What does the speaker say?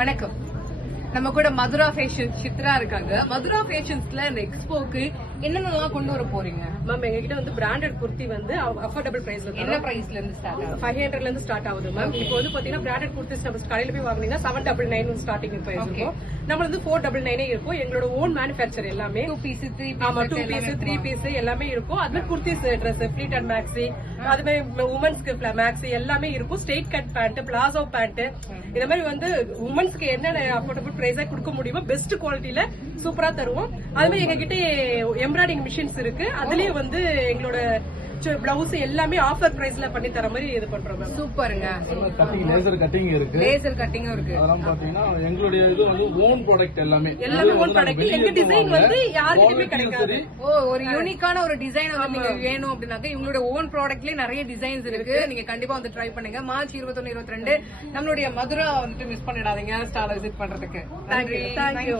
வணக்கம். நம்ம கூட மதுரா ஃபேஷன்ஸ் சித்ரா இருக்காங்க. மதுரா ஃபேஷன்ஸ்ல இந்த எக்ஸ்போக்கு என்னென்னலாம் கொண்டு வர போறீங்க மேம்? எங்ககிட்ட வந்து பிராண்டட் குர்த்தி வந்து அஃபோர்டபிள் பிரைஸ்ல என்ன பிரைஸ்ல இருந்து ஸ்டார்ட் ஆகுது? 500ல இருந்து ஸ்டார்ட் ஆகுது மேம். இப்போ வந்து பாத்தீங்கன்னா பிராண்டட் குர்த்திஸ் நம்ம கடையில போய் வாங்குனீங்கன்னா 799 ஸ்டார்டிங் பிரைஸ் இருக்கும். நம்ம வந்து 499 இருக்கும். எங்களோட ஓன் மேனுஃபேக்சர் எல்லாமே 2 பீஸ் 3 பீஸ் ஆமா 2 பீஸ் 3 பீஸ் எல்லாமே இருக்கும். அதுல குர்த்திஸ் ட்ரெஸ் ஃபிளீட் அண்ட் மேக்ஸி அது மாதிரி உமன்ஸ்க்கு மேக்ஸி எல்லாமே இருக்கும். Straight cut pant palazzo pant இந்த மாதிரி வந்து உமன்ஸ்க்கு என்னென்ன அஃபோர்டபிள் பிரைஸா கொடுக்க முடியுமோ பெஸ்ட் குவாலிட்டியில சூப்பரா தருவோம். அது மாதிரி எங்க கிட்ட எம்ப்ராய்டிங் மிஷின்ஸ் இருக்கு. அதுலயே வந்து எங்களோட பிளவுஸ் எல்லாமே ஆஃபர் பிரைஸ்ல பண்ணி தர மாதிரி இது பண்றோம். சூப்பருங்க. லேசர் கட்டிங் இருக்கு. லேசர் கட்டிங்கும் இருக்கு. அதெல்லாம் பாத்தீங்கன்னா எங்களுடைய இது வந்து ஓன் ப்ராடக்ட் எல்லாமே ஓன் ப்ராடக்ட். எங்க டிசைன் வந்து யாருக்குமே கிடைக்காது. ஒரு யூனிக்கான ஒரு டிசைன் வந்து நீங்க வேணும் அப்படின்னாக்க இவங்களோட ஓன் ப்ராடக்ட்லயே நிறைய டிசைன்ஸ் இருக்கு. நீங்க கண்டிப்பா வந்து ட்ரை பண்ணுங்க. மார்ச் 21, 22 நம்மளுடைய மதுரா வந்துட்டு மிஸ் பண்ணிடாதீங்க ஸ்டால விசிட் பண்றதுக்கு. தேங்க்யூ.